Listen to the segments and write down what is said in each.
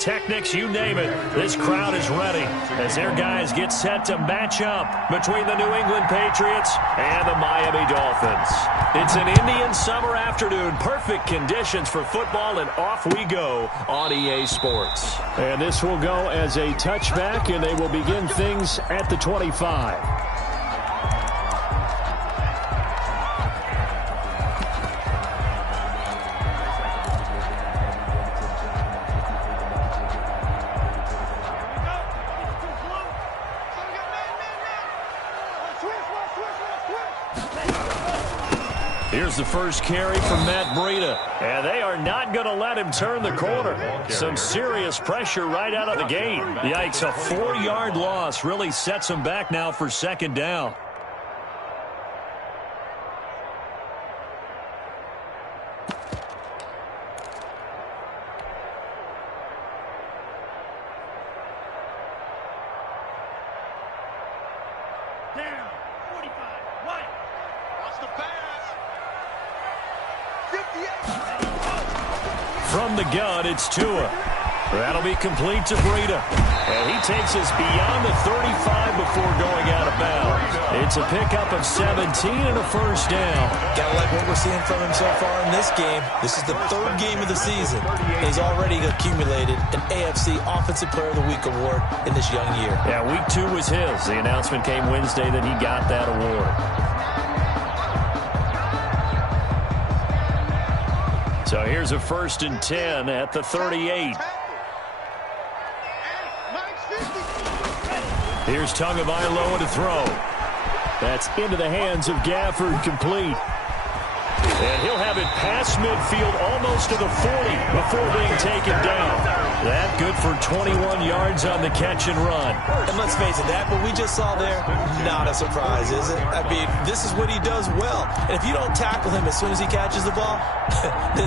Techniques, you name it, this crowd is ready as their guys get set to match up between the New England Patriots and the Miami Dolphins. It's an Indian summer afternoon, perfect conditions for football, and off we go on EA Sports. And this will go as a touchback, and they will begin things at the 25. Here's the first carry from Matt Breida, and they are not going to let him turn the corner. Some serious pressure right out of the gate. Yikes, a 4-yard loss really sets him back now for second down. From the gun, it's Tua. That'll be complete to Breida. And he takes us beyond the 35 before going out of bounds. It's a pickup of 17 and a first down. Gotta like what we're seeing from him so far in this game. This is the third game of the season. He's already accumulated an AFC Offensive Player of the Week award in this young year. Yeah, week 2 was his. The announcement came Wednesday that he got that award. So here's a 1st and 10 at the 38. Here's Tagovailoa to throw. That's into the hands of Gafford, complete. And he'll have it past midfield almost to the 40 before being taken down. That good for 21 yards on the catch and run. And let's face it, that what we just saw there, not a surprise, is it? I mean, this is what he does well. And if you don't tackle him as soon as he catches the ball,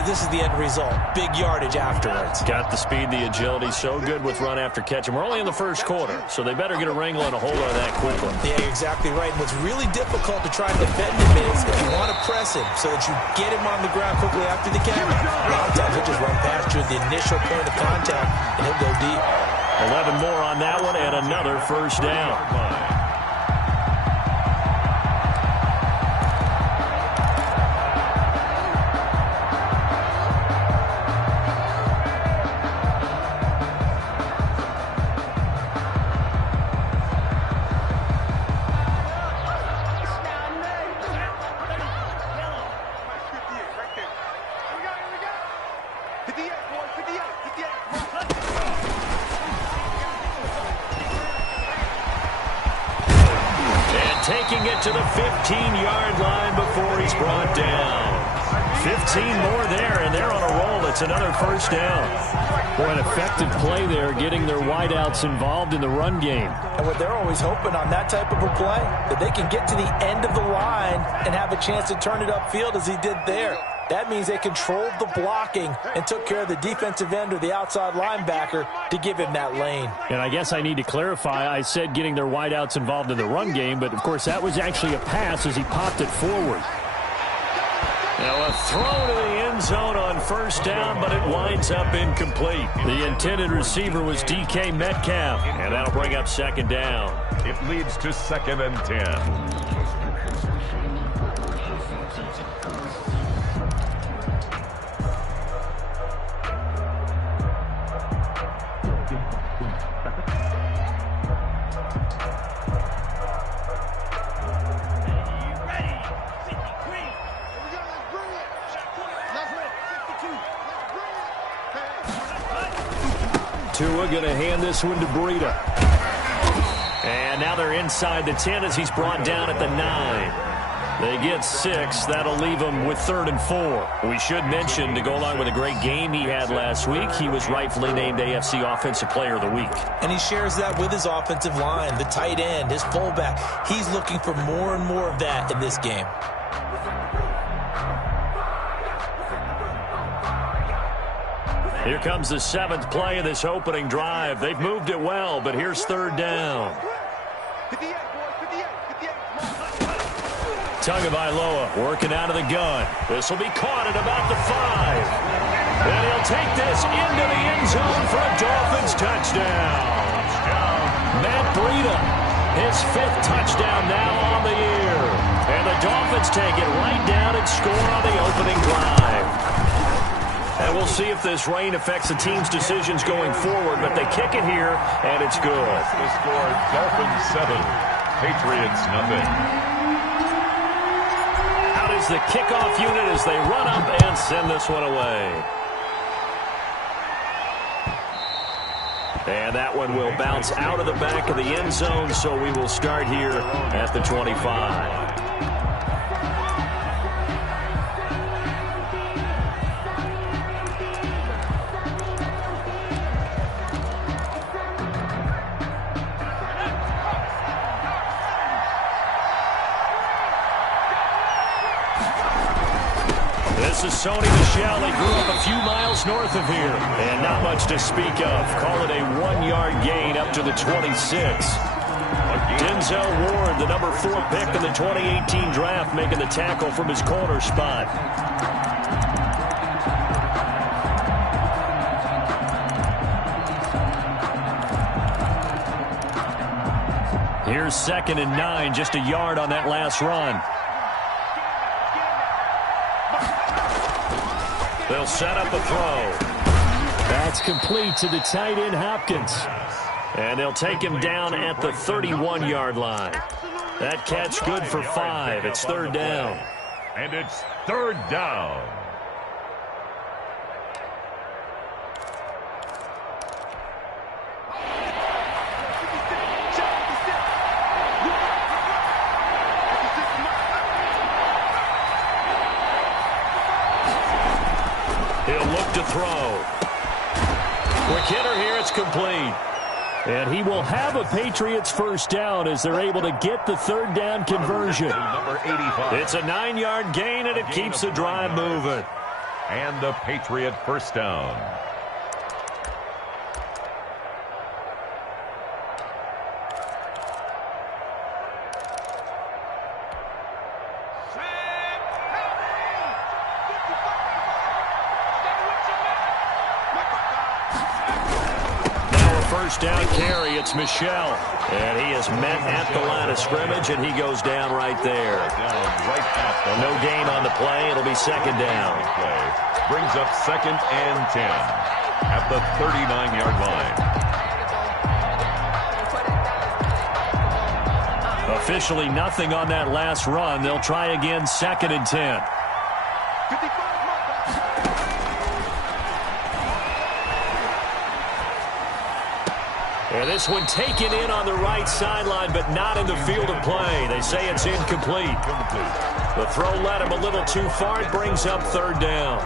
this is the end result. Big yardage afterwards. Got the speed, the agility, so good with run after catch. And we're only in the first quarter, so they better get a wrangle and a hold on that quickly. Yeah, you're exactly right. And what's really difficult to try and defend him is if you want to press him so that you get him on the ground quickly after the catch, a lot of times he'll just run past you at the initial point of contact, and he'll go deep. 11 more on that one, and another first down. Taking it to the 15-yard line before he's brought down. 15 more there, and they're on a roll. It's another first down. Boy, an effective play there, getting their wideouts involved in the run game. And what they're always hoping on that type of a play, that they can get to the end of the line and have a chance to turn it upfield as he did there. That means they controlled the blocking and took care of the defensive end or the outside linebacker to give him that lane. And I guess I need to clarify, I said getting their wideouts involved in the run game, but of course that was actually a pass as he popped it forward. Now a throw to the end zone on first down, but it winds up incomplete. The intended receiver was DK Metcalf, and that'll bring up second down. It leads to 2nd and 10. Tua going to hand this one to Breida. And now they're inside the 10 as he's brought down at the 9. They get 6. That'll leave them with 3rd and 4. We should mention, to go along with a great game he had last week, he was rightfully named AFC Offensive Player of the Week. And he shares that with his offensive line, the tight end, his fullback. He's looking for more and more of that in this game. Here comes the 7th play of this opening drive. They've moved it well, but here's 3rd down. Tagovailoa working out of the gun. This will be caught at about the 5. And he'll take this into the end zone for a Dolphins touchdown. Matt Breida, his 5th touchdown now on the year. And the Dolphins take it right down and score on the opening drive. And we'll see if this rain affects the team's decisions going forward, but they kick it here, and it's good. The score, Dolphins 7, Patriots nothing. Out is the kickoff unit as they run up and send this one away. And that one will bounce out of the back of the end zone, so we will start here at the 25. This is Sony Michel. They grew up a few miles north of here. And not much to speak of. Call it a 1-yard gain up to the 26. Denzel Ward, the number 4 pick in the 2018 draft, making the tackle from his corner spot. Here's 2nd and 9, just a yard on that last run. They'll set up a throw. That's complete to the tight end, Hopkins. And they'll take him down at the 31-yard line. That catch good for 5. It's 3rd down. And it's 3rd down. He'll look to throw. Quick hitter here. It's complete. And he will have a Patriots first down as they're able to get the 3rd down conversion. Number 85. It's a 9-yard gain, and it keeps the drive moving. And the Patriot first down. First down carry, it's Michel. And he is met at the line of scrimmage, and he goes down right there. No gain on the play. It'll be 2nd down. Brings up 2nd and 10 at the 39-yard line. Officially nothing on that last run. They'll try again, 2nd and 10. And this one taken in on the right sideline, but not in the field of play. They say it's incomplete. The throw led him a little too far. It brings up 3rd down.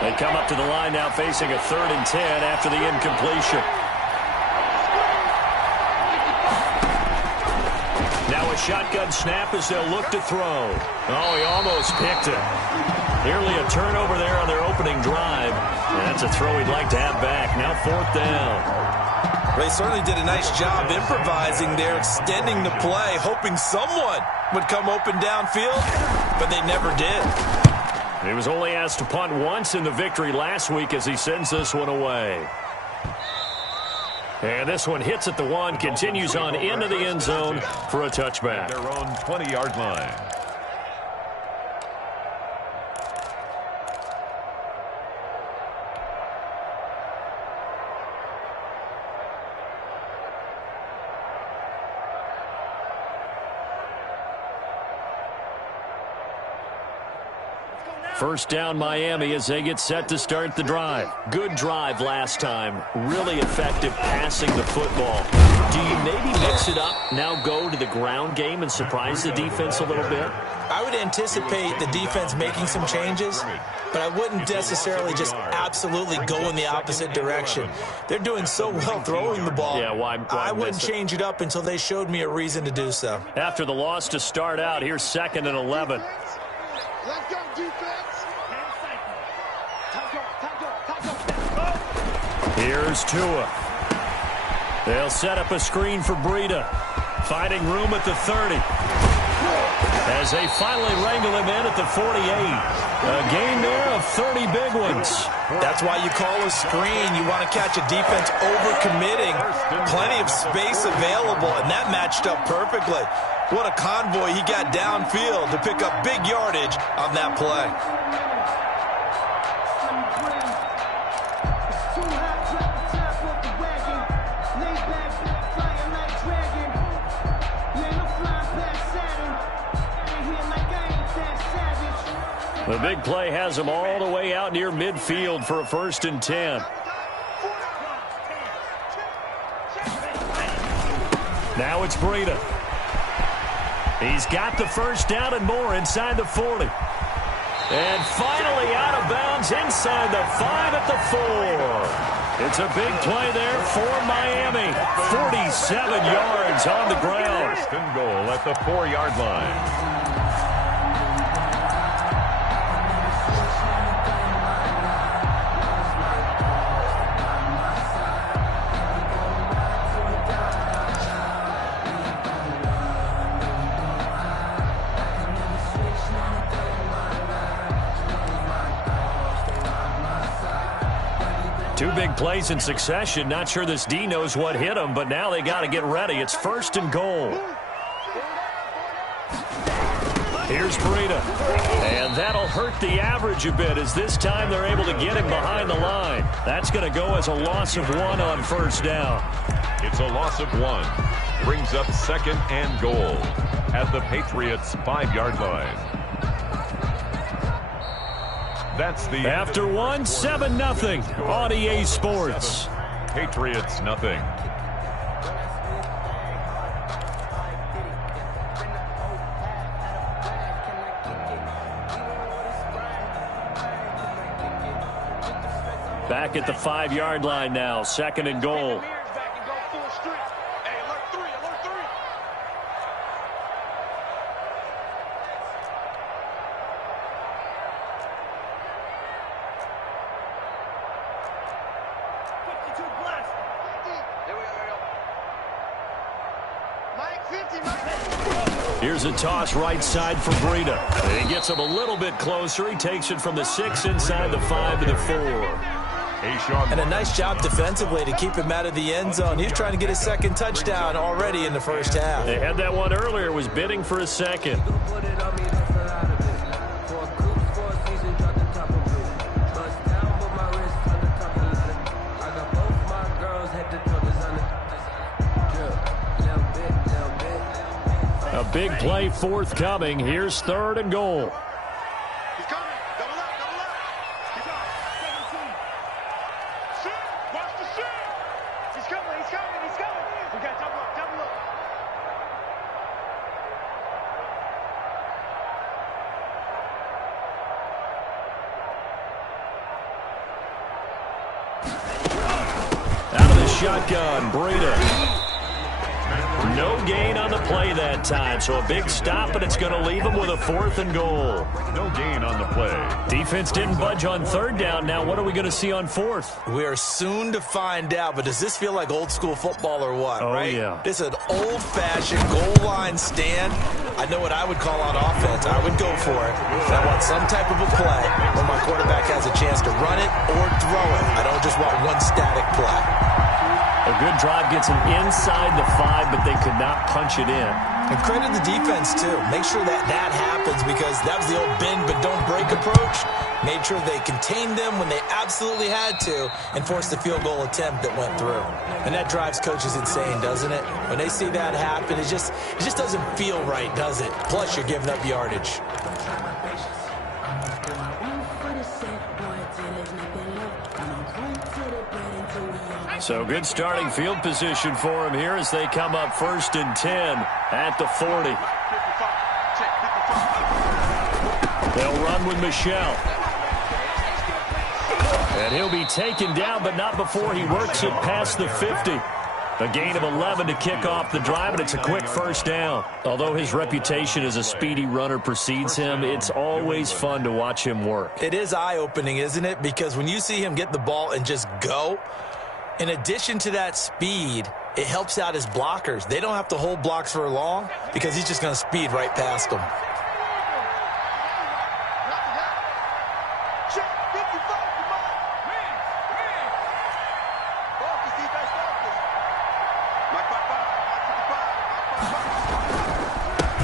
They come up to the line now facing a 3rd and 10 after the incompletion. Now a shotgun snap as they'll look to throw. Oh, he almost picked it. Nearly a turnover there on their opening drive. And that's a throw he'd like to have back. Now 4th down. They certainly did a nice job improvising there, extending the play, hoping someone would come open downfield, but they never did. He was only asked to punt once in the victory last week as he sends this one away. And this one hits at the 1, continues on into the end zone for a touchback. Their own 20-yard line. First down Miami as they get set to start the drive. Good drive last time. Really effective passing the football. Do you maybe mix it up, now go to the ground game and surprise the defense a little bit? I would anticipate the defense making some changes, but I wouldn't necessarily just absolutely go in the opposite direction. They're doing so well throwing the ball. Yeah, why I wouldn't change it up until they showed me a reason to do so. After the loss to start out, here's 2nd and 11. Let's go, defense. Here's Tua. They'll set up a screen for Breida. Finding room at the 30. As they finally wrangle him in at the 48. A gain there of 30 big ones. That's why you call a screen. You want to catch a defense overcommitting. Plenty of space available, and that matched up perfectly. What a convoy he got downfield to pick up big yardage on that play. The big play has him all the way out near midfield for a 1st and 10. Now it's Breida. He's got the first down and more inside the 40. And finally out of bounds inside the 5 at the 4. It's a big play there for Miami. 47 yards on the ground. 1st and goal at the 4-yard line. Two big plays in succession. Not sure this D knows what hit him, but now they got to get ready. It's 1st and goal. Here's Breida. And that'll hurt the average a bit as this time they're able to get him behind the line. That's going to go as a loss of 1 on 1st down. It's a loss of 1. Brings up 2nd and goal at the Patriots' 5-yard line. That's the after 1, 7-0 on EA Sports. Patriots nothing. Back at the 5-yard line now, 2nd and goal. Here's a toss right side for Breida. He gets him a little bit closer. He takes it from the 6 inside the 5 to the 4. And a nice job defensively to keep him out of the end zone. He's trying to get his 2nd touchdown already in the 1st half. They had that one earlier, was bidding for a 2nd. A big play forthcoming. Here's 3rd and goal. He's coming. Double up, double up. Keep going. 17. Shoot. Watch the shoot. He's coming, he's coming, he's coming. We got double up, double up. Out of the shotgun, Breida. No gain on the play that time, so a big stop, and it's going to leave him with a 4th and goal. No gain on the play. Defense didn't budge on 3rd down. Now what are we going to see on 4th? We are soon to find out, but does this feel like old school football or what, oh, right? Yeah. This is an old-fashioned goal line stand. I know what I would call on offense. I would go for it. I want some type of a play where my quarterback has a chance to run it or throw it. I don't just want one static play. A good drive gets them inside the 5, but they could not punch it in. And credit the defense, too. Make sure that happens because that was the old bend but don't break approach. Made sure they contained them when they absolutely had to and forced the field goal attempt that went through. And that drives coaches insane, doesn't it? When they see that happen, it just doesn't feel right, does it? Plus, you're giving up yardage. So good starting field position for him here as they come up 1st and 10 at the 40. They'll run with Michelle. And he'll be taken down, but not before he works it past the 50. A gain of 11 to kick off the drive, and it's a quick 1st down. Although his reputation as a speedy runner precedes him, it's always fun to watch him work. It is eye-opening, isn't it? Because when you see him get the ball and just go, In addition to that speed, it helps out his blockers. They don't have to hold blocks for long because he's just going to speed right past them.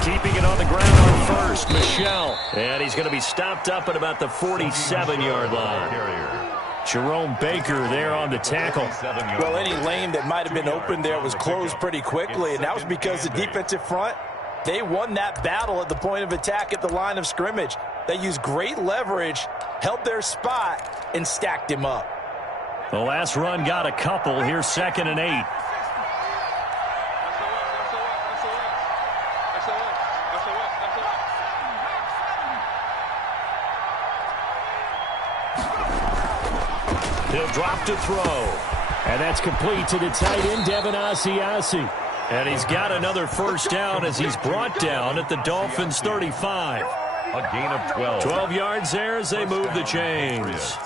Keeping it on the ground on first, Michel. And he's going to be stopped up at about the 47-yard line. Jerome Baker there on the tackle. Well, any lane that might have been open there was closed pretty quickly, and that was because the defensive front, they won that battle at the point of attack at the line of scrimmage. They used great leverage, held their spot, and stacked him up. The last run got a couple. Here's 2nd and 8. He'll drop to throw. And that's complete to the tight end, Devin Asiasi. And he's got another first down as he's brought down at the Dolphins' 35. A gain of 12. 12 yards there as they move the chains.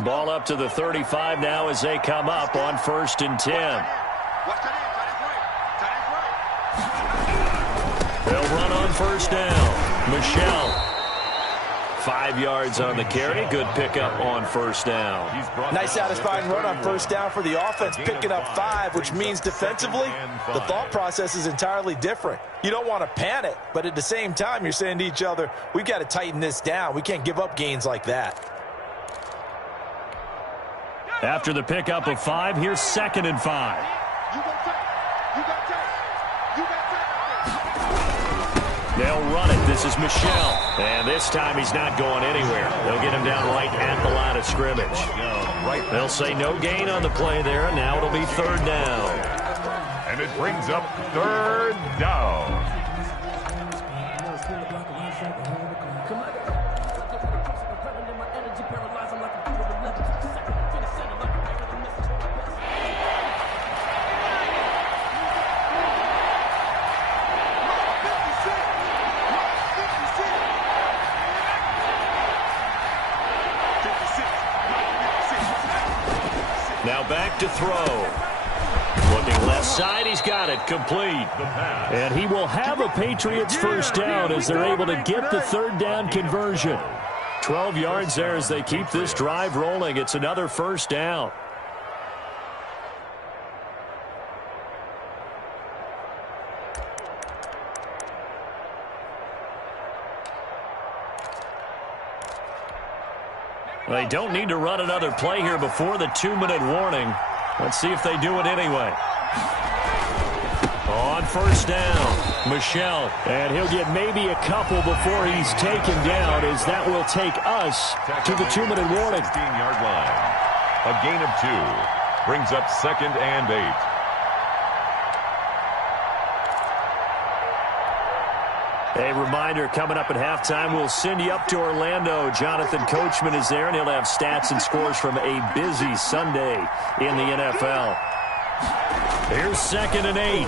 Ball up to the 35 now as they come up on 1st and 10. They'll run on first down. Michel. 5 yards on the carry. Good pickup on first down. Nice satisfying run on first down for the offense, picking up 5, which means defensively, the thought process is entirely different. You don't want to panic, but at the same time, you're saying to each other, we've got to tighten this down. We can't give up gains like that. After the pickup of 5, here's 2nd and 5. They'll run it. This is Michel. And this time he's not going anywhere. They'll get him down right at the line of scrimmage. They'll say no gain on the play there, and now it'll be 3rd down. And it brings up 3rd down. Now back to throw. Looking left side, he's got it. Complete. And he will have a Patriots first down as they're able to get the 3rd down conversion. 12 yards there as they keep this drive rolling. It's another first down. They don't need to run another play here before the 2-minute warning. Let's see if they do it anyway. On first down, Michel. And he'll get maybe a couple before he's taken down, as that will take us to the 2-minute warning. 16-yard line. A gain of 2. Brings up 2nd and 8. A reminder, coming up at halftime, we'll send you up to Orlando. Jonathan Coachman is there, and he'll have stats and scores from a busy Sunday in the NFL. Here's 2nd and 8.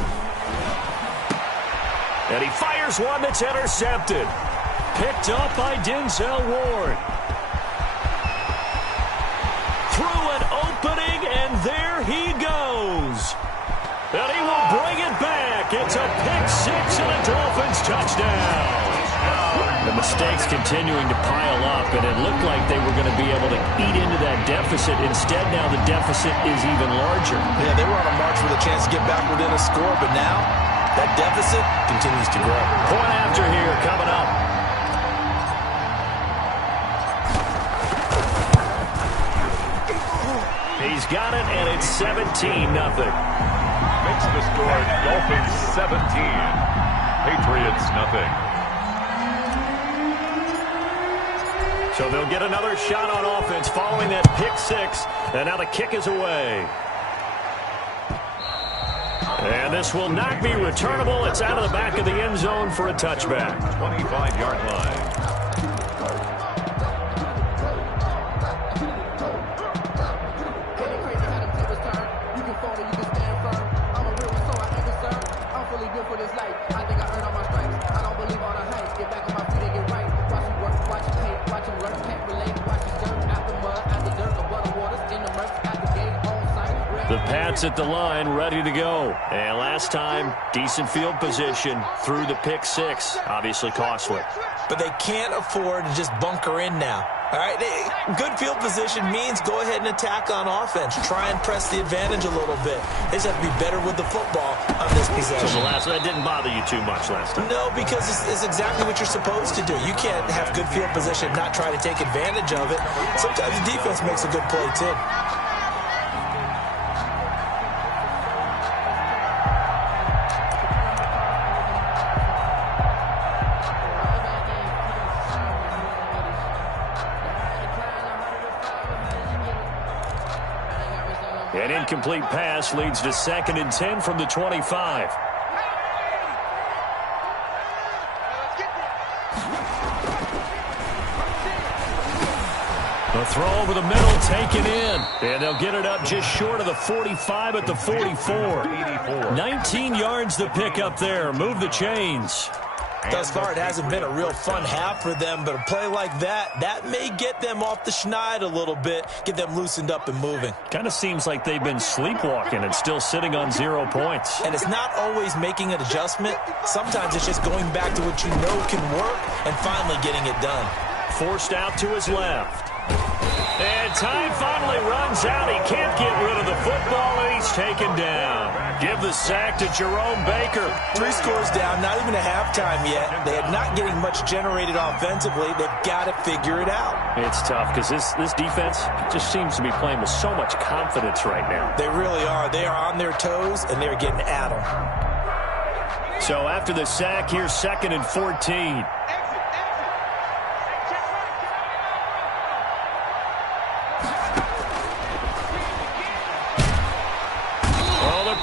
And he fires one that's intercepted. Picked up by Denzel Ward. Through an opening, and there he goes. And he will bring it back. It's a pick 6 and a Dolphins touchdown. The mistakes continuing to pile up, and it looked like they were going to be able to eat into that deficit. Instead, now the deficit is even larger. Yeah, they were on a march with a chance to get back within a score, but now that deficit continues to grow. Point after here coming up. He's got it, and it's 17-0. Makes the score Dolphins 17. Patriots nothing. So they'll get another shot on offense following that pick 6. And now the kick is away. And this will not be returnable. It's out of the back of the end zone for a touchback. 25-yard line. Pats at the line, ready to go. And last time, decent field position through the pick six. Obviously costly. But they can't afford to just bunker in now. All right, good field position means go ahead and attack on offense. Try and press the advantage a little bit. They just have to be better with the football on this possession. So that didn't bother you too much last time? No, because it's exactly what you're supposed to do. You can't have good field position and not try to take advantage of it. Sometimes the defense makes a good play, too. An incomplete pass leads to 2nd and 10 from the 25. The throw over the middle taken in. And they'll get it up just short of the 45 at the 44. 19 yards to pick up there. Move the chains. Thus far, it hasn't been a real fun half for them, but a play like that may get them off the schneid a little bit, get them loosened up and moving. Kind of seems like they've been sleepwalking and still sitting on 0 points. And it's not always making an adjustment. Sometimes it's just going back to what you know can work and finally getting it done. Forced out to his left. And time finally runs out. He can't get rid of the football, and he's taken down. Give the sack to Jerome Baker. 3 scores down, not even a halftime yet. They are not getting much generated offensively. They've got to figure it out. It's tough because this defense just seems to be playing with so much confidence right now. They really are. They are on their toes, and they're getting at them. So after the sack, here's 2nd and 14.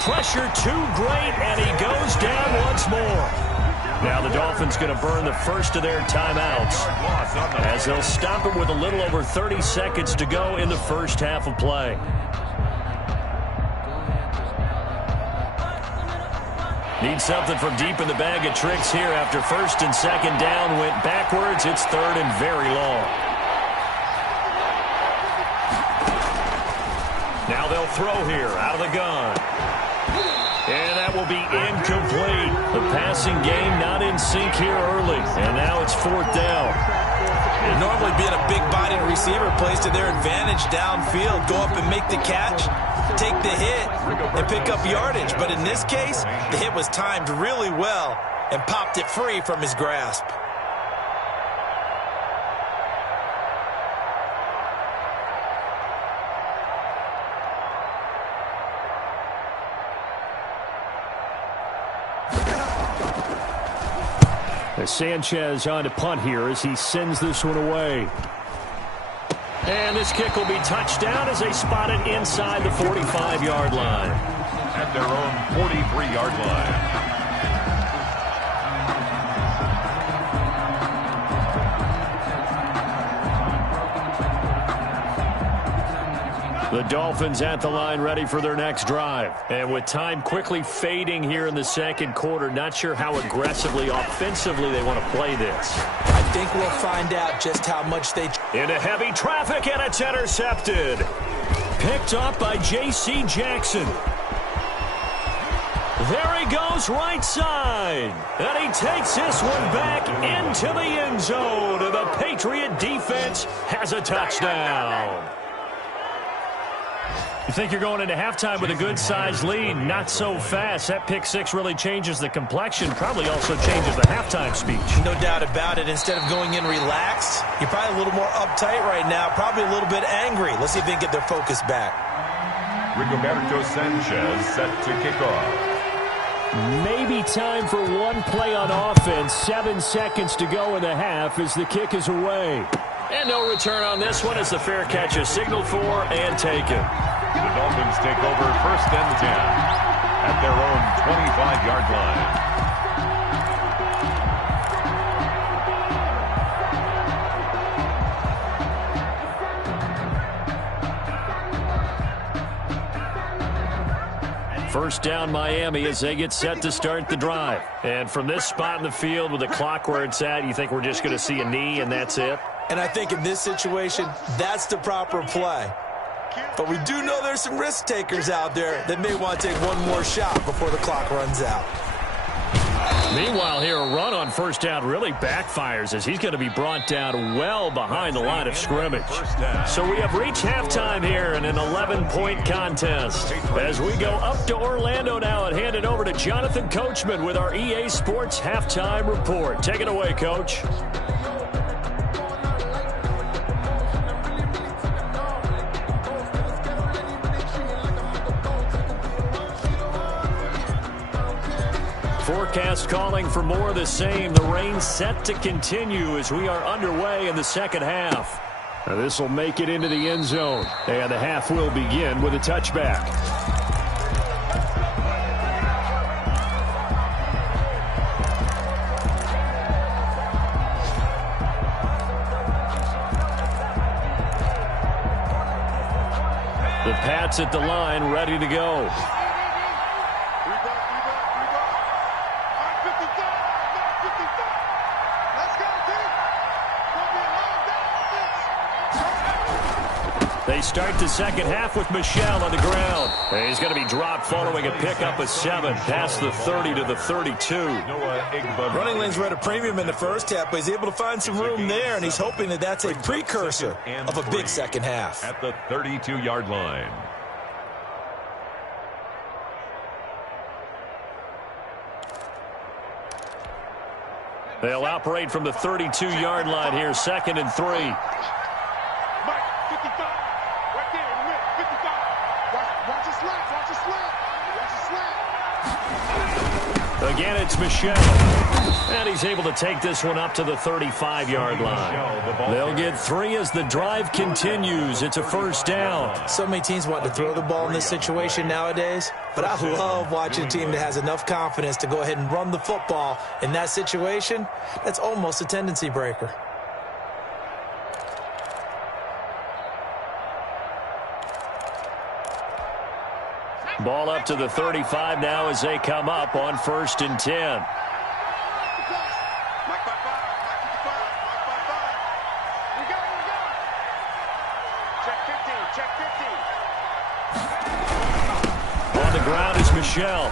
Pressure too great, and he goes down once more. Now the Dolphins going to burn the first of their timeouts as they'll stop it with a little over 30 seconds to go in the first half of play. Need something from deep in the bag of tricks here after 1st and 2nd down went backwards. It's 3rd and very long. Now they'll throw here out of the gun. And that will be incomplete. The passing game not in sync here early. And now it's 4th down. Normally being a big-bodied receiver plays to their advantage downfield. Go up and make the catch, take the hit, and pick up yardage. But in this case, the hit was timed really well and popped it free from his grasp. Sanchez on to punt here as he sends this one away. And this kick will be touched down as they spot it inside the 45-yard line. At their own 43-yard line. The Dolphins at the line ready for their next drive. And with time quickly fading here in the 2nd quarter, not sure how aggressively, offensively they want to play this. I think we'll find out just how much they... Into heavy traffic, and it's intercepted. Picked up by J.C. Jackson. There he goes right side. And he takes this one back into the end zone. And the Patriot defense has a touchdown. You think you're going into halftime with a good-sized lead. Not so fast. That pick six really changes the complexion. Probably also changes the halftime speech. No doubt about it. Instead of going in relaxed, you're probably a little more uptight right now. Probably a little bit angry. Let's see if they can get their focus back. Rigoberto Sanchez set to kick off. Maybe time for one play on offense. 7 seconds to go in the half as the kick is away. And no return on this one as the fair catch is signaled for and taken. The Dolphins take over 1st and 10 at their own 25-yard line. First down Miami as they get set to start the drive. And from this spot in the field with the clock where it's at, you think we're just going to see a knee and that's it? And I think in this situation, that's the proper play. But we do know there's some risk takers out there that may want to take one more shot before the clock runs out. Meanwhile, here a run on first down really backfires as he's going to be brought down well behind the line of scrimmage. So we have reached halftime here in an 11-point contest. As we go up to Orlando now and hand it over to Jonathan Coachman with our EA Sports Halftime Report. Take it away, Coach. Forecast calling for more of the same. The rain set to continue as we are underway in the second half. Now this will make it into the end zone. And the half will begin with a touchback. The Pats at the line, ready to go. They start the second half with Michel on the ground. And he's going to be dropped following a pickup of 7 past the 30 to the 32. Running lanes were at a premium in the first half, but he's able to find some room there, and he's hoping that that's a precursor of a big second half. At the 32-yard line. They'll operate from the 32-yard line here, 2nd and 3. Again, it's Michel. And he's able to take this one up to the 35-yard line. They'll get 3 as the drive continues. It's a first down. So many teams want to throw the ball in this situation nowadays, but I love watching a team that has enough confidence to go ahead and run the football in that situation. That's almost a tendency breaker. Ball up to the 35 now as they come up on 1st and 10. On the ground is Michel.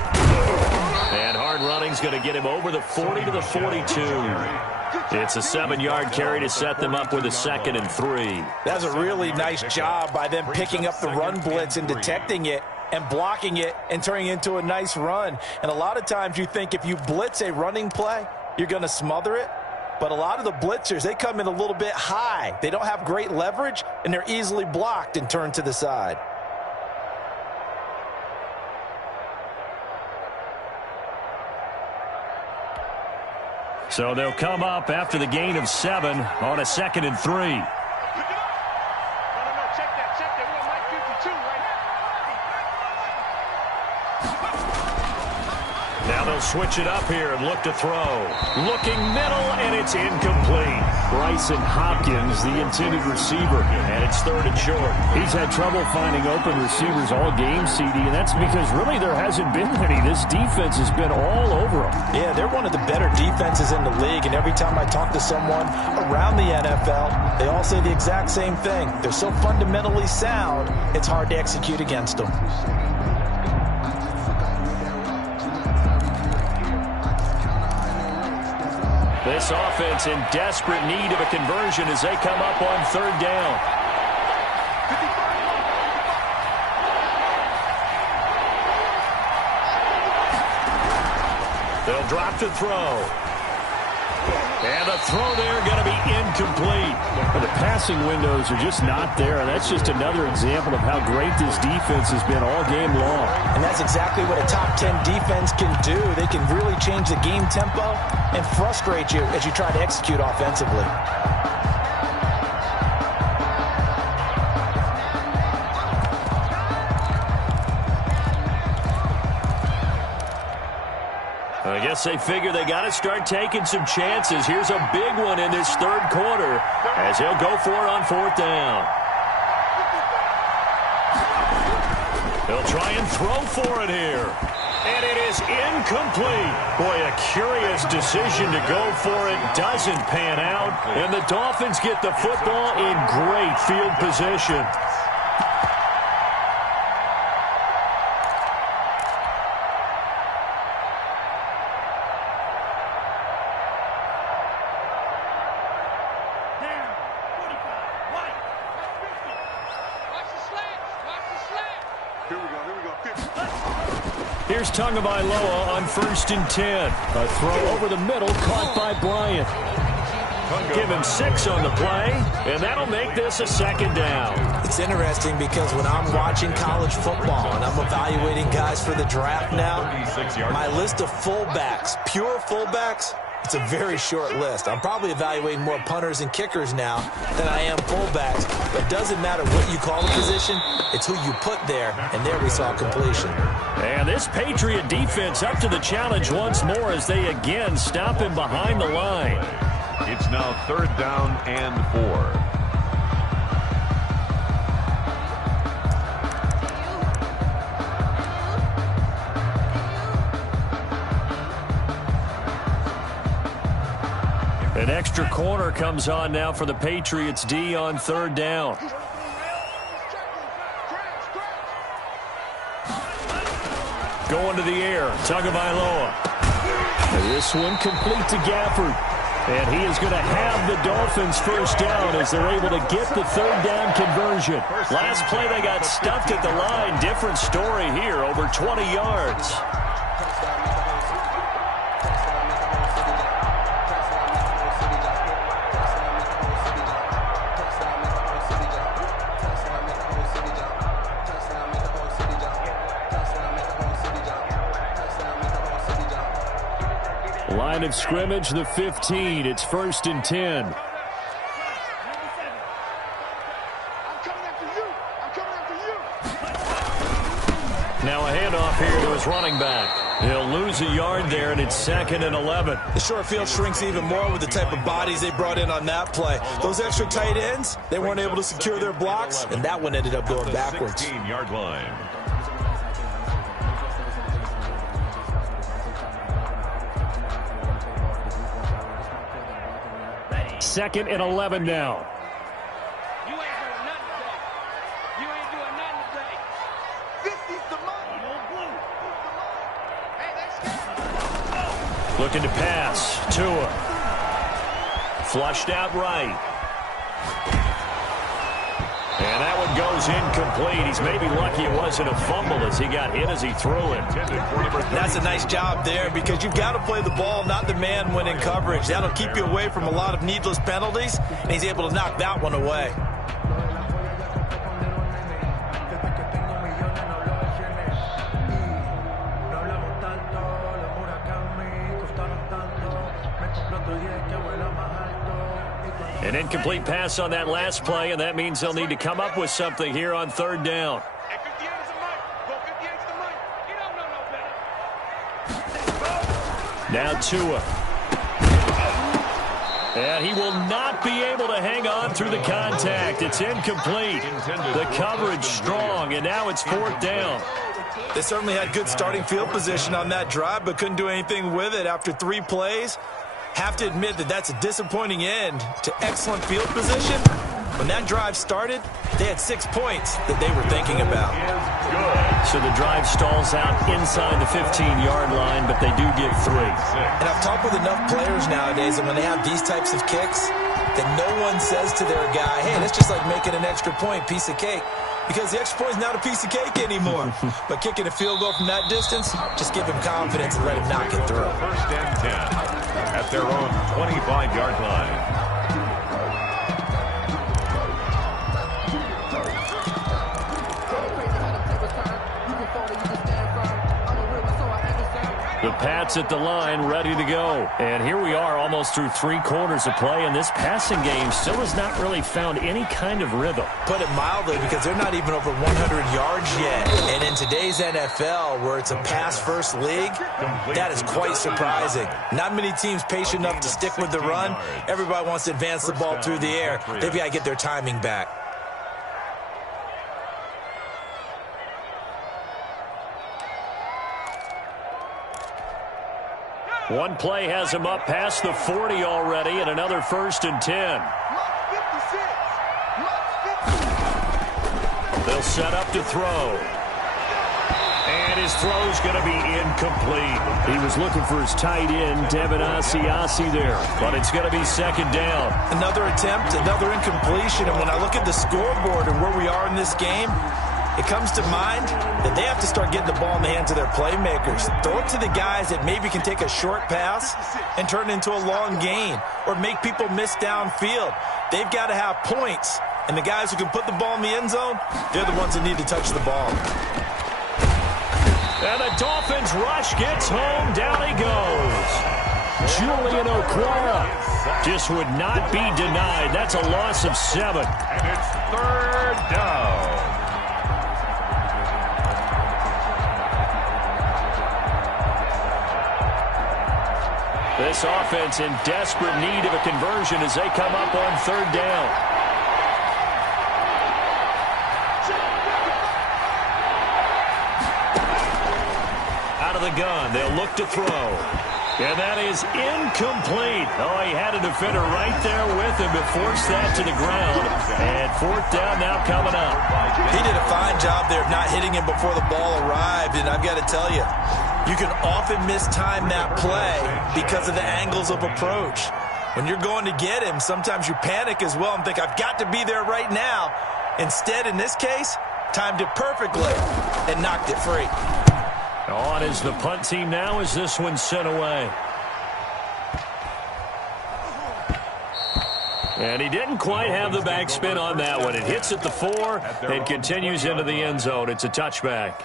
And hard running's going to get him over the 40 to the 42. It's a 7-yard carry to set them up with a 2nd and 3. That's a really nice job by them picking up the run blitz and detecting it and blocking it and turning it into a nice run. And a lot of times you think if you blitz a running play, you're going to smother it. But a lot of the blitzers, they come in a little bit high. They don't have great leverage, and they're easily blocked and turned to the side. So they'll come up after the gain of 7 on a 2nd and 3. Now they'll switch it up here and look to throw. Looking middle, and it's incomplete. Bryson Hopkins, the intended receiver, and it's 3rd and short. He's had trouble finding open receivers all game, CD, and that's because really there hasn't been any. This defense has been all over them. Yeah, they're one of the better defenses in the league, and every time I talk to someone around the NFL, they all say the exact same thing. They're so fundamentally sound, it's hard to execute against them. This offense in desperate need of a conversion as they come up on 3rd down. They'll drop to throw. And the throw there going to be incomplete. Well, the passing windows are just not there. And that's just another example of how great this defense has been all game long. And that's exactly what a top 10 defense can do. They can really change the game tempo and frustrate you as you try to execute offensively. I guess they figure they got to start taking some chances. Here's a big one in this 3rd quarter as he'll go for it on 4th down. They'll try and throw for it here. And it is incomplete. Boy, a curious decision to go for it. Doesn't pan out. And the Dolphins get the football in great field position. Here's Tagovailoa on 1st and 10. A throw over the middle, caught by Bryant. Give him 6 on the play, and that'll make this a 2nd down. It's interesting because when I'm watching college football and I'm evaluating guys for the draft now, my list of fullbacks, pure fullbacks, it's a very short list. I'm probably evaluating more punters and kickers now than I am fullbacks. But it doesn't matter what you call the position, it's who you put there, and there we saw completion. And this Patriot defense up to the challenge once more as they again stop him behind the line. It's now 3rd down and 4. An extra corner comes on now for the Patriots D on 3rd down. Going to the air, Tagovailoa. This one complete to Gafford. And he is going to have the Dolphins 1st down as they're able to get the 3rd down conversion. Last play they got stuffed at the line. Different story here, over 20 yards. Line of scrimmage, the 15. It's 1st and 10. Now a handoff here to his running back. He'll lose a yard there, and it's 2nd and 11. The short field shrinks even more with the type of bodies they brought in on that play. Those extra tight ends, they weren't able to secure their blocks, and that one ended up going backwards. 16-yard line. Second and 11 now. You ain't doing nothing today. You ain't doing nothing today. 50's the money. Hey, let's go. Looking to pass. Tua. Flushed out right. And that one goes incomplete. He's maybe lucky it wasn't a fumble as he got hit as he threw it. That's a nice job there because you've got to play the ball, not the man when in coverage. That'll keep you away from a lot of needless penalties, and he's able to knock that one away. An incomplete pass on that last play, and that means they'll need to come up with something here on 3rd down. Now Tua. And he will not be able to hang on through the contact. It's incomplete. The coverage strong, and now it's 4th down. They certainly had good starting field position on that drive, but couldn't do anything with it after 3 plays. Have to admit that that's a disappointing end to excellent field position. When that drive started, they had 6 points that they were thinking about. So the drive stalls out inside the 15-yard line, but they do get 3. And I've talked with enough players nowadays, and when they have these types of kicks, that no one says to their guy, hey, that's just like making an extra point, piece of cake. Because the extra point is not a piece of cake anymore. But kicking a field goal from that distance, just give him confidence and let him knock it through. 1st and 10 at their own 25-yard line. The Pats at the line, ready to go. And here we are almost through 3 quarters of play, and this passing game still has not really found any kind of rhythm. Put it mildly, because they're not even over 100 yards yet. And in today's NFL, where it's a pass-first league, that is quite surprising. Not many teams patient enough to stick with the run. Everybody wants to advance the ball through the air. They've got to get their timing back. One play has him up past the 40 already, and another 1st and 10. They'll set up to throw. And his throw's going to be incomplete. He was looking for his tight end, Devin Asiasi there, but it's going to be 2nd down. Another attempt, another incompletion, and when I look at the scoreboard and where we are in this game, it comes to mind that they have to start getting the ball in the hands of their playmakers. Throw it to the guys that maybe can take a short pass and turn it into a long gain or make people miss downfield. They've got to have points, and the guys who can put the ball in the end zone, they're the ones that need to touch the ball. And the Dolphins rush gets home. Down he goes. Julian Okwara just would not be denied. That's a loss of 7. And it's third down. This offense in desperate need of a conversion as they come up on third down. Out of the gun, they'll look to throw. And that is incomplete. Oh, he had a defender right there with him to force that to the ground. And fourth down now coming up. He did a fine job there of not hitting him before the ball arrived. And I've got to tell you, you can often mistime that play because of the angles of approach. When you're going to get him, sometimes you panic as well and think, I've got to be there right now. Instead, in this case, timed it perfectly and knocked it free. On is the punt team now as this one's sent away. And he didn't quite have the backspin on that one. It hits at the 4 and continues into the end zone. It's a touchback.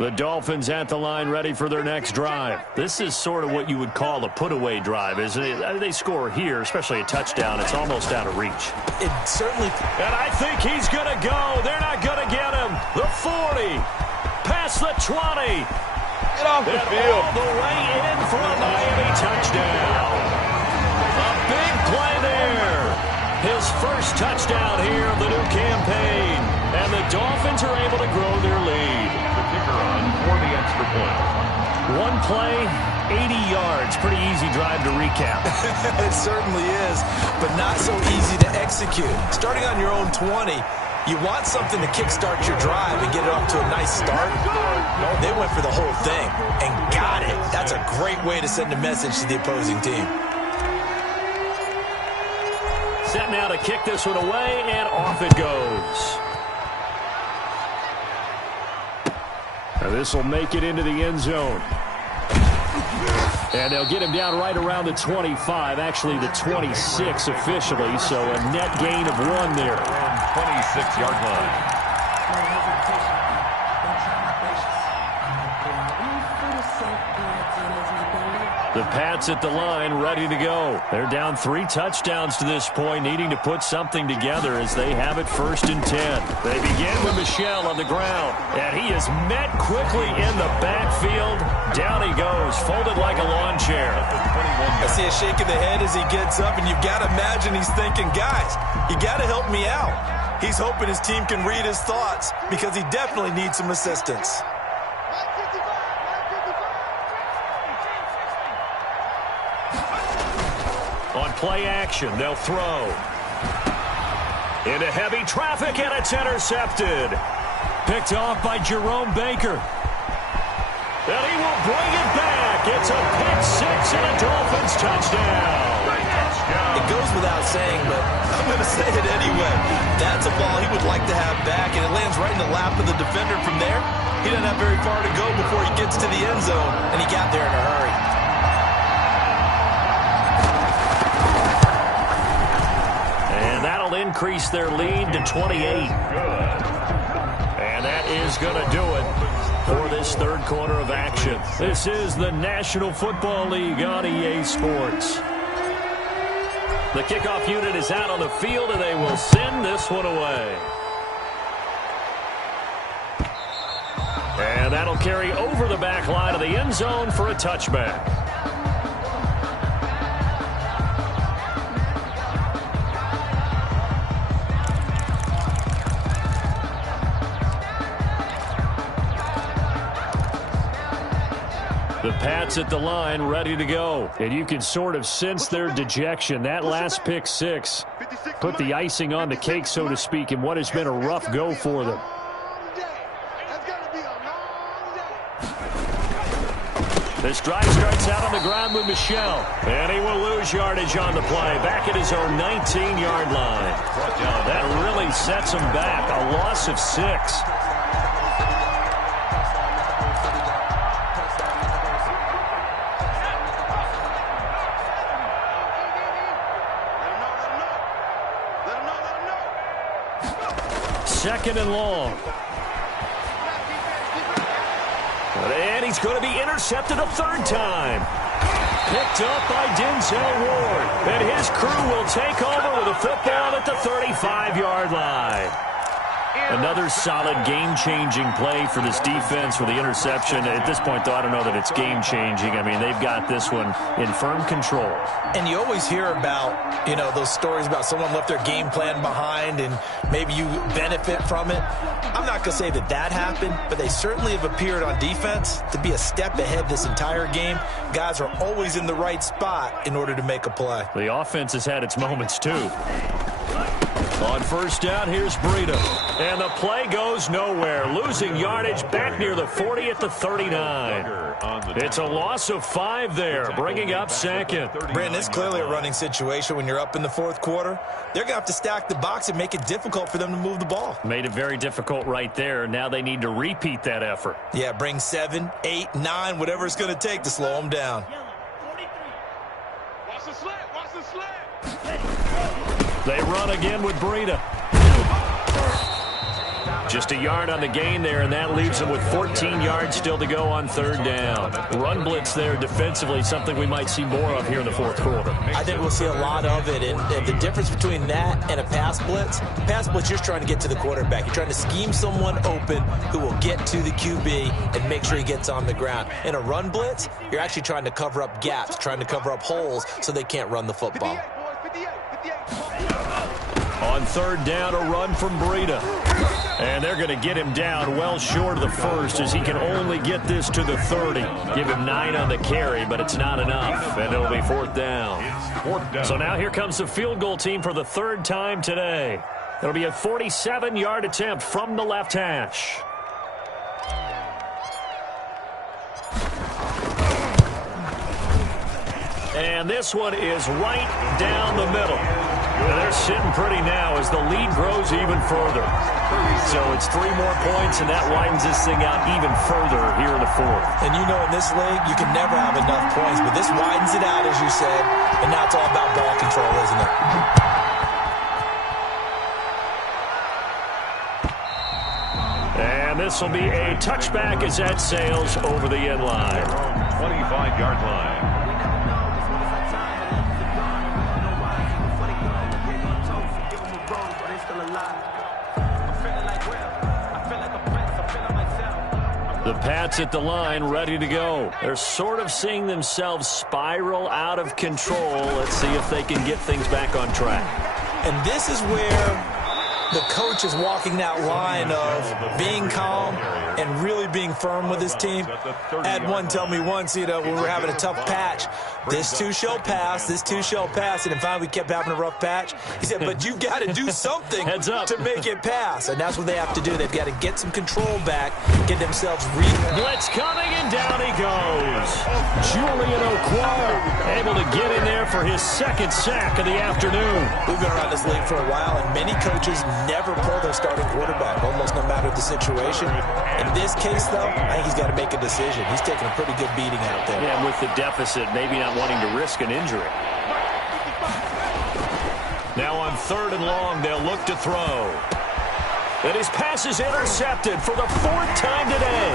The Dolphins at the line ready for their next drive. This is sort of what you would call a put-away drive, isn't it? They score here, especially a touchdown. It's almost out of reach. It certainly... And I think he's going to go. They're not going to get him. The 40. Past the 20. Get off the field. All the way in for a Miami touchdown. A big play there. His first touchdown here of the new campaign. And the Dolphins are able to grow their lead. For the extra point. One play, 80 yards. Pretty easy drive to recap. It certainly is, but not so easy to execute. Starting on your own 20, you want something to kickstart your drive and get it off to a nice start. They went for the whole thing and got it. That's a great way to send a message to the opposing team. Set now to kick this one away, and off it goes. This will make it into the end zone. And they'll get him down right around the 25, actually the 26 officially, so a net gain of 1 there. 26-yard line. The Pats at the line, ready to go. They're down 3 touchdowns to this point, needing to put something together as they have it 1st and 10. They begin with Michel on the ground, and he is met quickly in the backfield. Down he goes, folded like a lawn chair. I see a shake of the head as he gets up, and you've got to imagine he's thinking, guys, you got to help me out. He's hoping his team can read his thoughts because he definitely needs some assistance. On play action, they'll throw. Into heavy traffic, and it's intercepted. Picked off by Jerome Baker. And he will bring it back. It's a pick 6 and a Dolphins touchdown. It goes without saying, but I'm going to say it anyway. That's a ball he would like to have back, and it lands right in the lap of the defender from there. He doesn't have very far to go before he gets to the end zone, and he got there in a hurry. That'll increase their lead to 28. And that is going to do it for this third quarter of action. This is the National Football League on EA Sports. The kickoff unit is out on the field, and they will send this one away. And that'll carry over the back line of the end zone for a touchback. The Pats at the line, ready to go. And you can sort of sense their dejection. That last pick six put the icing on the cake, so to speak, in what has been a rough go for them. This drive starts out on the ground with Michel. And he will lose yardage on the play. Back at his own 19-yard line. That really sets him back. A loss of 6. Second and long. And he's going to be intercepted a third time. Picked up by Denzel Ward. And his crew will take over with a football at the 35-yard line. Another solid game-changing play for this defense with the interception. At this point, though, I don't know that it's game-changing. I mean, they've got this one in firm control. And you always hear about, you know, those stories about someone left their game plan behind and maybe you benefit from it. I'm not going to say that that happened, but they certainly have appeared on defense to be a step ahead this entire game. Guys are always in the right spot in order to make a play. The offense has had its moments, too. On first down, here's Breida. And the play goes nowhere. Losing yardage back near the 40 at the 39. It's a loss of 5 there, bringing up second. Brandon, it's clearly a running situation when you're up in the fourth quarter. They're going to have to stack the box and make it difficult for them to move the ball. Made it very difficult right there. Now they need to repeat that effort. Yeah, bring 7, 8, 9, whatever it's going to take to slow them down. Watch the slant. Watch the slant. They run again with Breida. Just a yard on the gain there, and that leaves them with 14 yards still to go on third down. Run blitz there defensively, something we might see more of here in the fourth quarter. I think we'll see a lot of it, and the difference between that and a pass blitz, you're trying to get to the quarterback. You're trying to scheme someone open who will get to the QB and make sure he gets on the ground. In a run blitz, you're actually trying to cover up gaps, trying to cover up holes so they can't run the football. On third down, a run from Breida. And they're going to get him down well short of the first as he can only get this to the 30. Give him 9 on the carry, but it's not enough, and it'll be fourth down. So now here comes the field goal team for the third time today. It'll be a 47-yard attempt from the left hash. And this one is right down the middle. And they're sitting pretty now as the lead grows even further. So it's 3 more points, and that widens this thing out even further here in the fourth. And you know in this league, you can never have enough points, but this widens it out, as you said, and now it's all about ball control, isn't it? And this will be a touchback as that sails over the end line. 25-yard line. The Pats at the line, ready to go. They're sort of seeing themselves spiral out of control. Let's see if they can get things back on track. And this is where the coach is walking that line of being calm and really being firm with his team. I had one tell me once, you know, when we were having a tough patch, this too shall pass, this too shall pass. And finally we kept having a rough patch. He said, but you've got to do something Heads up. to make it pass. And that's what they have to do. They've got to get some control back, get themselves Blitz coming, and down he goes. Julian Okwara able to get in there for his second sack of the afternoon. We've been around this league for a while, and many coaches never pull their starting quarterback, almost no matter the situation. In this case, though, I think he's got to make a decision. He's taking a pretty good beating out there. Yeah, with the deficit, maybe not wanting to risk an injury. Now on third and long, they'll look to throw. And his pass is intercepted for the 4th time today.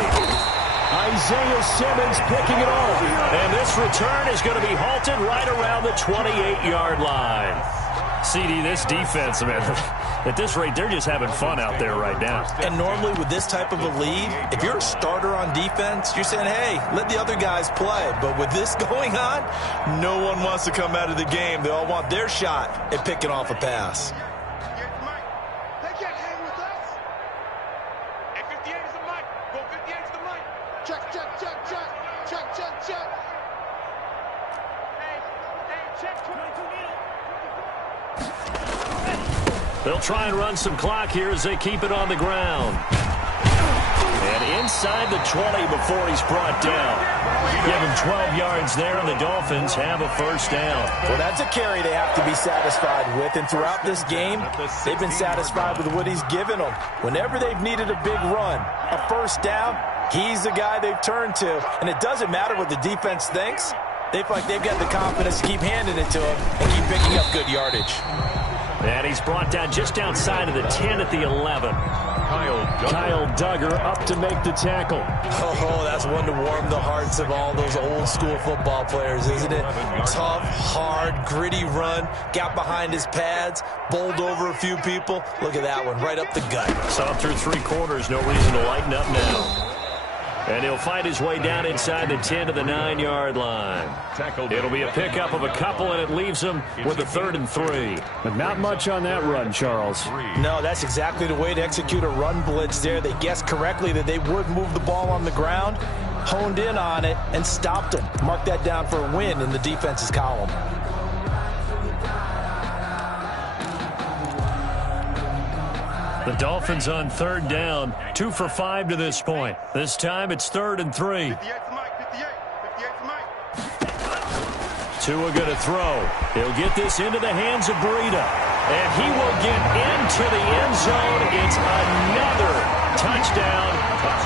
Isaiah Simmons picking it off. And this return is going to be halted right around the 28-yard line. CD, this defense, man, at this rate, they're just having fun out there right now. And normally with this type of a lead, if you're a starter on defense, you're saying, hey, let the other guys play. But with this going on, no one wants to come out of the game. They all want their shot at picking off a pass. They can't hang with us. And 58 is the mic. Go 58 is the mic. Check, check, check, check. Check, check, check. Hey, check 22 meters. They'll try and run some clock here as they keep it on the ground. And inside the 20 before he's brought down. Give him 12 yards there, and the Dolphins have a first down. Well, that's a carry they have to be satisfied with. And throughout this game, they've been satisfied with what he's given them. Whenever they've needed a big run, a first down, he's the guy they've turned to. And it doesn't matter what the defense thinks. They feel like they've got the confidence to keep handing it to him and keep picking up good yardage. And he's brought down just outside of the 10 at the 11. Kyle Duggar up to make the tackle. Oh, that's one to warm the hearts of all those old school football players, isn't it? Tough, hard, gritty run. Got behind his pads, bowled over a few people. Look at that one, right up the gut. Saw through 3 quarters, no reason to lighten up now. And he'll fight his way down inside the 10 to the 9-yard line. It'll be a pickup of a couple, and it leaves him with a 3rd and 3. But not much on that run, Charles. No, that's exactly the way to execute a run blitz there. They guessed correctly that they would move the ball on the ground, honed in on it, and stopped them. Mark that down for a win in the defense's column. The Dolphins on 3rd down, 2 for 5 to this point. This time it's 3rd and 3. 58 to Mike, 58 to Mike. Tua going to throw. He'll get this into the hands of Breida. And he will get into the end zone. It's another touchdown.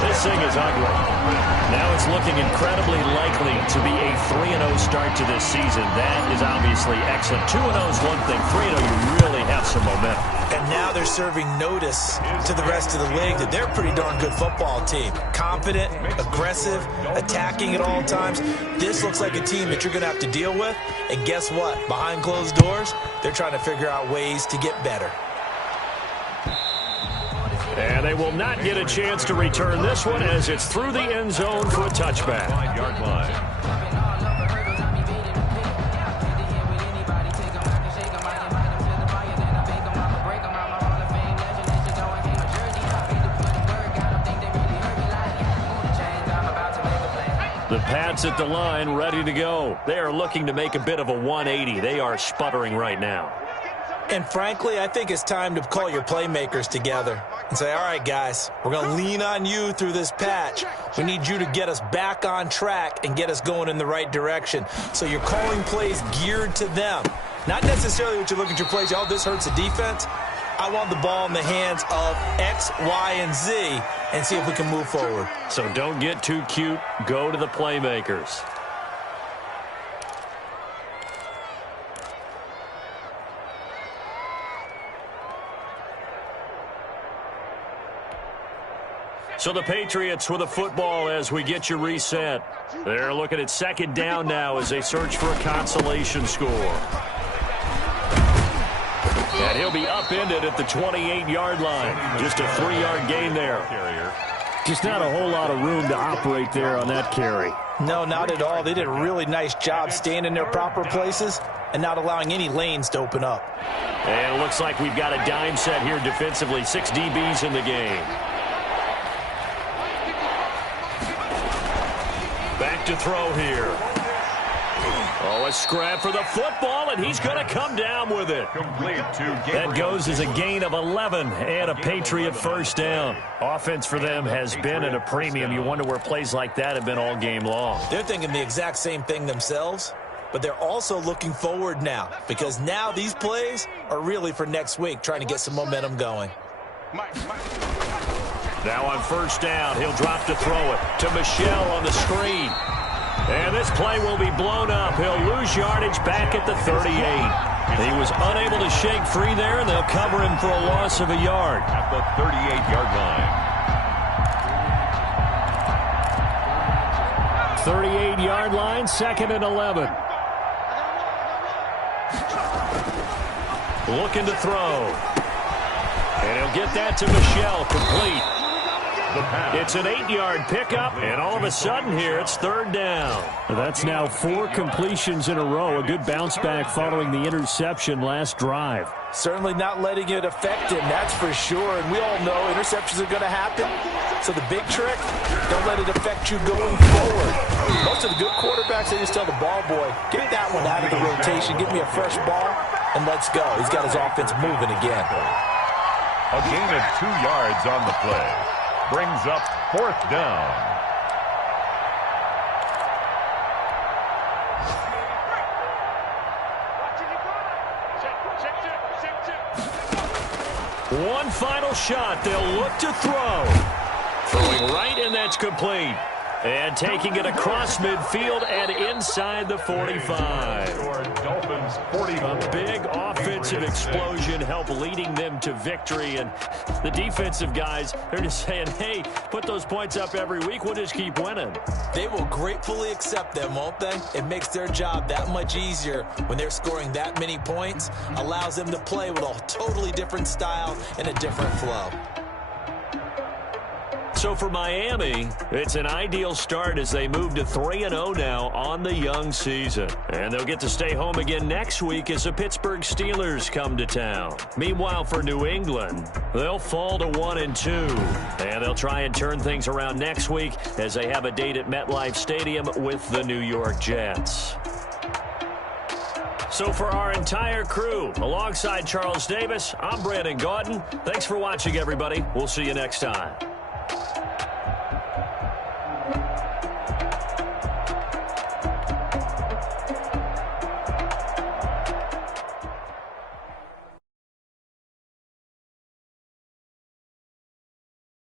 This thing is ugly. Now it's looking incredibly likely to be a 3-0 start to this season. That is obviously excellent. 2-0 is one thing. 3-0, you really have some momentum. And now they're serving notice to the rest of the league that they're a pretty darn good football team. Confident, aggressive, attacking at all times. This looks like a team that you're going to have to deal with. And guess what? Behind closed doors, they're trying to figure out ways to get better. And they will not get a chance to return this one as it's through the end zone for a touchback. 5-yard line. The Pats at the line, ready to go. They are looking to make a bit of a 180. They are sputtering right now. And frankly, I think it's time to call your playmakers together and say, all right, guys, we're going to lean on you through this patch. We need you to get us back on track and get us going in the right direction. So you're calling plays geared to them. Not necessarily what you look at your plays, oh, this hurts the defense. I want the ball in the hands of X, Y, and Z and see if we can move forward. So don't get too cute. Go to the playmakers. So the Patriots with a football as we get you reset. They're looking at 2nd down now as they search for a consolation score. And he'll be upended at the 28-yard line. Just a 3-yard gain there. Just not a whole lot of room to operate there on that carry. No, not at all. They did a really nice job staying in their proper places and not allowing any lanes to open up. And it looks like we've got a dime set here defensively. 6 DBs in the game. Back to throw here. Oh, a scrap for the football, and he's going to come down with it. That goes as a gain of 11 and a Patriot first down. Offense for them has been at a premium. You wonder where plays like that have been all game long. They're thinking the exact same thing themselves, but they're also looking forward now because now these plays are really for next week, trying to get some momentum going. Now on first down, he'll drop to throw it to Michel on the screen. And this play will be blown up. He'll lose yardage back at the 38. He was unable to shake free there, and they'll cover him for a loss of a yard. At the 38-yard line. 38-yard line, 2nd and 11. Looking to throw. And he'll get that to Michel, complete. It's an 8-yard pickup, and all of a sudden here, it's 3rd down. That's now 4 completions in a row. A good bounce back following the interception last drive. Certainly not letting it affect him, that's for sure. And we all know interceptions are going to happen. So the big trick, don't let it affect you going forward. Most of the good quarterbacks, they just tell the ball boy, get that one out of the rotation, give me a fresh ball, and let's go. He's got his offense moving again. A gain of 2 yards on the play. Brings up 4th down. One final shot. They'll look to throw. Throwing right, and that's complete. And taking it across midfield and inside the 45. Dolphins 44. A big offensive explosion helped leading them to victory. And the defensive guys, they're just saying, hey, put those points up every week. We'll just keep winning. They will gratefully accept them, won't they? It makes their job that much easier when they're scoring that many points. Allows them to play with a totally different style and a different flow. So for Miami, it's an ideal start as they move to 3-0 now on the young season. And they'll get to stay home again next week as the Pittsburgh Steelers come to town. Meanwhile, for New England, they'll fall to 1-2. And they'll try and turn things around next week as they have a date at MetLife Stadium with the New York Jets. So for our entire crew, alongside Charles Davis, I'm Brandon Gaudin. Thanks for watching, everybody. We'll see you next time.